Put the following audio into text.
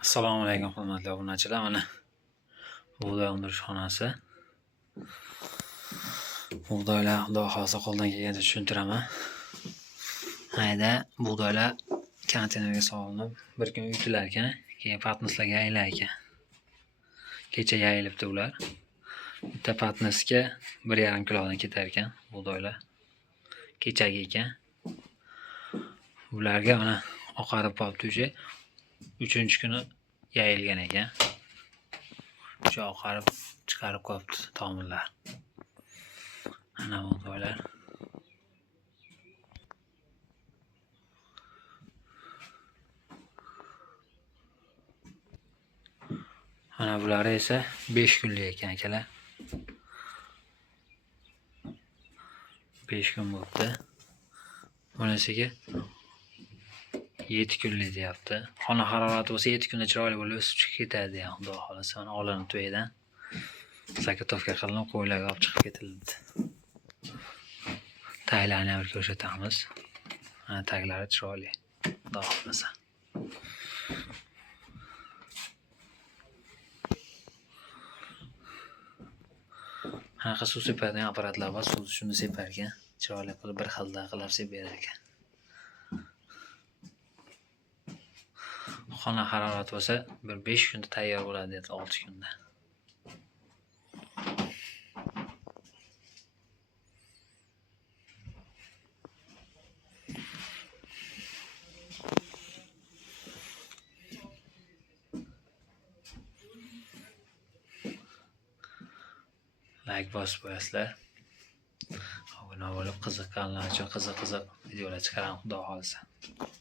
Assalomu alaykum hurmatli obunachilar. Mana bug'doy undirish xonasi. Bug'doylar xudo xohlasa qo'ldan kelgancha tushuntiraman. Hayda bug'doylar konteynerga solinib, bir kun uyutilar ekan, keyin patnislarga ayilar ekan. Kecha yayilibdi ular. Bitta patnisga 1,5 kilodan ketar ekan bug'doylar. Kechagi ekan. Ularga mana oqarib qolibdi uje. 3-kuni yayilgan ekan. O'sha oqarib chiqarib qolibdi tomirlar. Ana bug'doylar. Mana bulari esa 5 kunlik ekan akalar. 5 kun bo'libdi. Bunisiga 7 kunlik deyapti. Xona harorati bo'lsa 7 kunda chiroyli bo'lib o'sib chiqib ketadi degan xudo xolasa. Mana olinib to'yidan zakotovka qilinib qo'ylarga olib chiqib ketildi. Taglarni ham ko'rsatamiz. Mana taglari chiroyli. Xudo xolasa. Qanaqa suv sepadigan apparatlar bor, suvni shuni separ ekan. Chiroyli qilib bir xilda qilib sepib berar ekan. Xona harorati bo'lsa bir 5 kunda tayyor bo'ladi dedi, 6 kunda. Like bosib qo'yasizlar. Obuna bo'lib qiziqqanlar uchun qiziq videolar chiqaraman xudo xolasa.